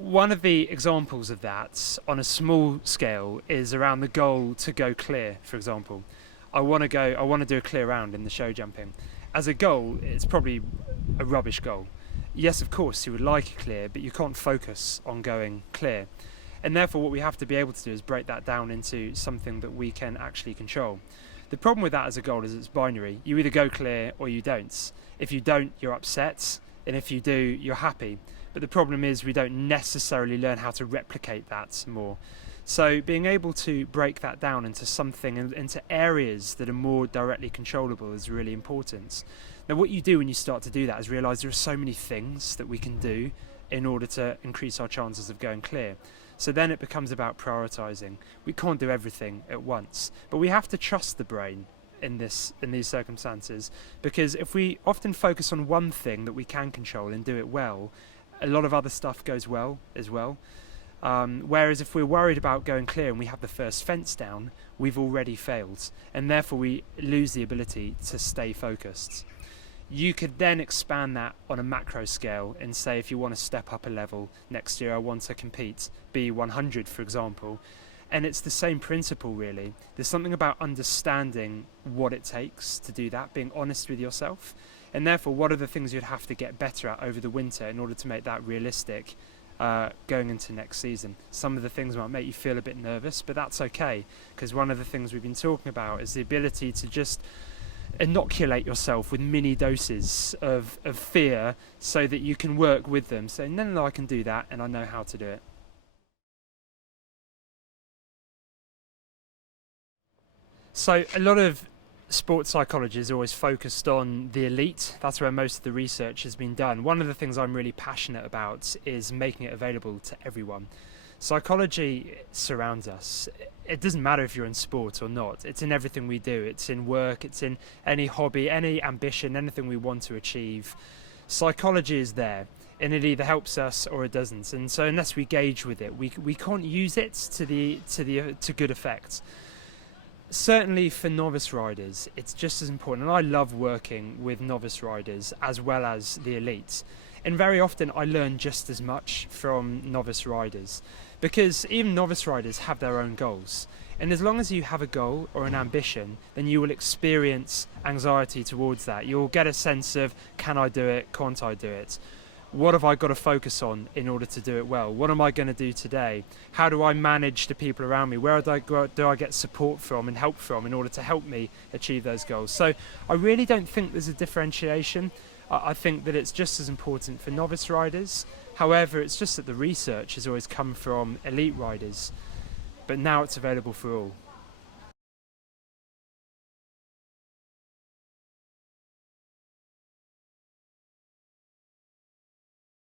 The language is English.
One of the examples of that on a small scale is around the goal to go clear, for example. I want to do a clear round in the show jumping. As a goal, it's probably a rubbish goal. Yes, of course, you would like a clear, but you can't focus on going clear. And therefore, what we have to be able to do is break that down into something that we can actually control. The problem with that as a goal is it's binary. You either go clear or you don't. If you don't, you're upset, and if you do, you're happy. But the problem is we don't necessarily learn how to replicate that more. So being able to break that down into something, into areas that are more directly controllable is really important. Now what you do when you start to do that is realise there are so many things that we can do in order to increase our chances of going clear. So then it becomes about prioritising. We can't do everything at once, but we have to trust the brain in these circumstances, because if we often focus on one thing that we can control and do it well, a lot of other stuff goes well as well. Whereas if we're worried about going clear and we have the first fence down, we've already failed, and therefore we lose the ability to stay focused. You could then expand that on a macro scale and say, if you want to step up a level next year, I want to compete B100, for example. And it's the same principle, really. There's something about understanding what it takes to do that, being honest with yourself, and therefore what are the things you'd have to get better at over the winter in order to make that realistic going into next season. Some of the things might make you feel a bit nervous, but that's okay, because one of the things we've been talking about is the ability to just inoculate yourself with mini doses of fear so that you can work with them. So no, I can do that and I know how to do it. So a lot of sports psychology is always focused on the elite. That's where most of the research has been done. One of the things I'm really passionate about is making it available to everyone. Psychology surrounds us. It doesn't matter if you're in sport or not. It's in everything we do. It's in work, it's in any hobby, any ambition, anything we want to achieve. Psychology is there, and it either helps us or it doesn't. And so unless we engage with it, we can't use it to good effect. Certainly for novice riders, it's just as important, and I love working with novice riders as well as the elites. And very often I learn just as much from novice riders, because even novice riders have their own goals. And as long as you have a goal or an ambition, then you will experience anxiety towards that. You'll get a sense of, can I do it, can't I do it? What have I got to focus on in order to do it well? What am I going to do today? How do I manage the people around me? Where do I get support from and help from in order to help me achieve those goals? So I really don't think there's a differentiation. I think that it's just as important for novice riders. However, it's just that the research has always come from elite riders, but now it's available for all.